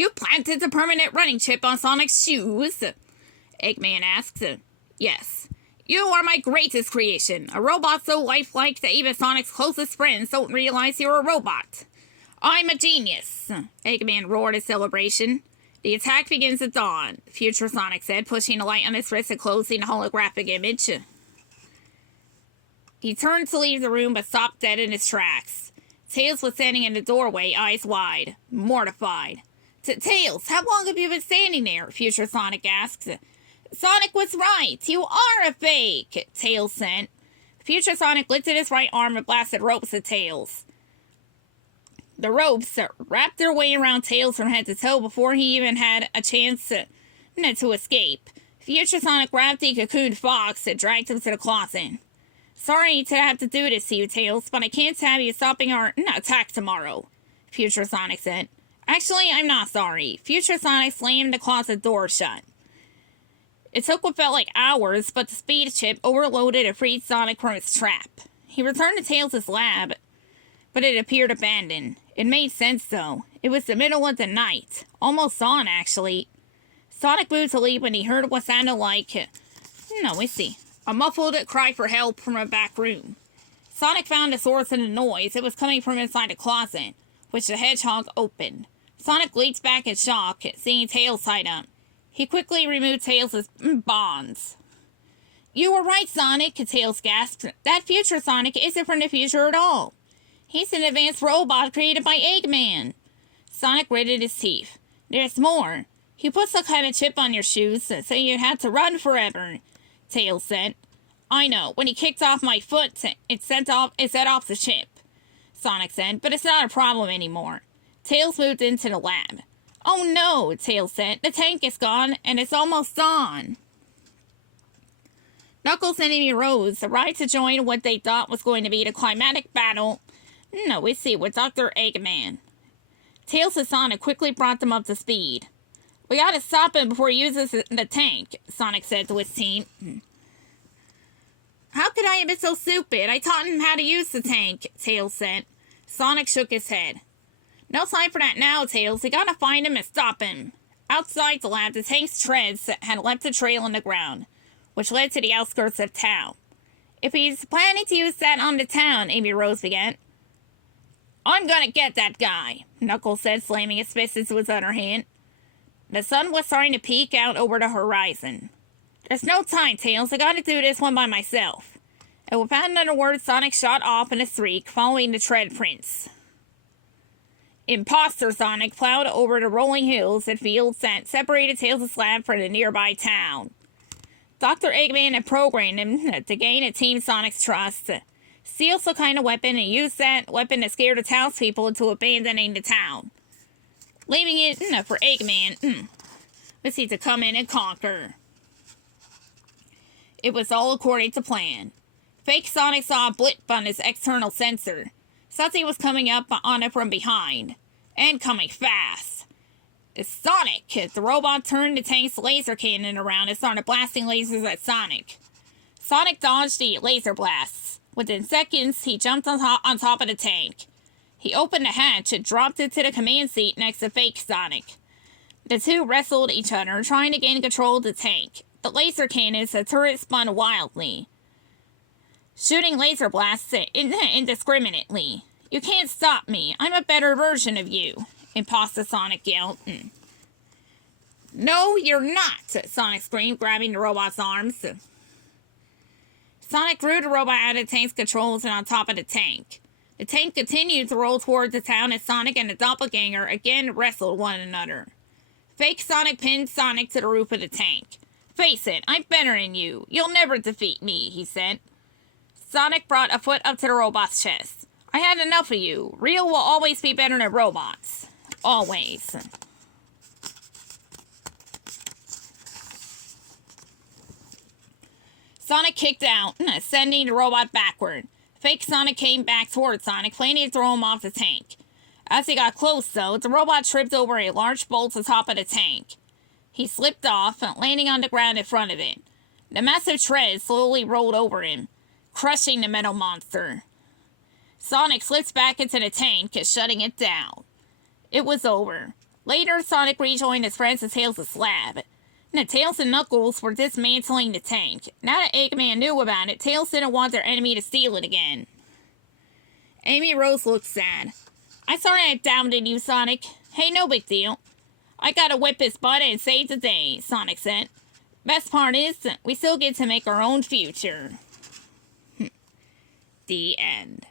You planted a permanent running chip on Sonic's shoes? Eggman asks. Yes. You are my greatest creation. A robot so lifelike that even Sonic's closest friends don't realize you're a robot. I'm a genius, Eggman roared in celebration. The attack begins at dawn, Future Sonic said, pushing a light on his wrist and closing the holographic image. He turned to leave the room but stopped dead in his tracks. Tails was standing in the doorway, eyes wide, mortified. Tails, how long have you been standing there? Future Sonic asked. Sonic was right. You are a fake, Tails said. Future Sonic lifted his right arm and blasted ropes at Tails. The ropes wrapped their way around Tails from head to toe before he even had a chance to escape. Future Sonic grabbed the cocooned fox and dragged him to the closet. Sorry to have to do this to you, Tails, but I can't have you stopping our attack tomorrow, Future Sonic said. Actually, I'm not sorry. Future Sonic slammed the closet door shut. It took what felt like hours, but the speed chip overloaded and freed Sonic from its trap. He returned to Tails' lab, but it appeared abandoned. It made sense, though. It was the middle of the night. Almost dawn, actually. Sonic moved to leave when he heard what sounded like... a muffled cry for help from a back room. Sonic found the source of the noise. It was coming from inside the closet, which the hedgehog opened. Sonic leaped back in shock, seeing Tails tied up. He quickly removed Tails' bonds. You were right, Sonic, Tails gasped. That Future Sonic isn't from the future at all. He's an advanced robot created by Eggman. Sonic gritted his teeth. There's more. He put some kind of chip on your shoes, so you had to run forever, Tails said. I know. When he kicked off my foot, it set off the chip, Sonic said, but it's not a problem anymore. Tails moved into the lab. Oh no, Tails said. The tank is gone, and it's almost dawn. Knuckles and Amy Rose arrived to join what they thought was going to be the climatic battle with Dr. Eggman. Tails and Sonic quickly brought them up to speed. We gotta stop him before he uses the tank, Sonic said to his team. How could I have been so stupid? I taught him how to use the tank, Tails said. Sonic shook his head. No time for that now, Tails. We gotta find him and stop him. Outside the lab, the tank's treads had left a trail in the ground, which led to the outskirts of town. If he's planning to use that on the town, Amy Rose began. I'm gonna get that guy, Knuckles said, slamming his fist into his other hand. The sun was starting to peek out over the horizon. There's no time, Tails. I gotta do this one by myself. And without another word, Sonic shot off in a streak, following the tread prints. Imposter Sonic plowed over the rolling hills and fields that separated Tails' lab from the nearby town. Dr. Eggman had programmed him to gain Team Sonic's trust, steal some kind of weapon, and use that weapon to scare the townspeople into abandoning the town, leaving it for Eggman to come in and conquer. It was all according to plan. Fake Sonic saw a blip on his external sensor. Something was coming up on it from behind, and coming fast. Sonic! The robot turned the tank's laser cannon around and started blasting lasers at Sonic. Sonic dodged the laser blasts. Within seconds, he jumped on top of the tank. He opened the hatch and dropped into the command seat next to Fake Sonic. The two wrestled each other, trying to gain control of the tank. The laser cannons, the turret spun wildly, shooting laser blasts indiscriminately. You can't stop me. I'm a better version of you, Imposter Sonic yelled. No, you're not, Sonic screamed, grabbing the robot's arms. Sonic threw the robot out of the tank's controls and on top of the tank. The tank continued to roll toward the town as Sonic and the doppelganger again wrestled one another. Fake Sonic pinned Sonic to the roof of the tank. Face it, I'm better than you. You'll never defeat me, he said. Sonic brought a foot up to the robot's chest. I had enough of you. Real will always be better than robots. Always. Sonic kicked out, sending the robot backward. Fake Sonic came back toward Sonic, planning to throw him off the tank. As he got close, though, the robot tripped over a large bolt on top of the tank. He slipped off, landing on the ground in front of it. The massive tread slowly rolled over him, crushing the metal monster. Sonic slipped back into the tank, shutting it down. It was over. Later, Sonic rejoined his friends at Tails' lab. Now, Tails and Knuckles were dismantling the tank. Now that Eggman knew about it, Tails didn't want their enemy to steal it again. Amy Rose looked sad. "I'm sorry I doubted you, Sonic. Hey, no big deal. I gotta whip his butt and save the day," Sonic said. "Best part is, we still get to make our own future." The end.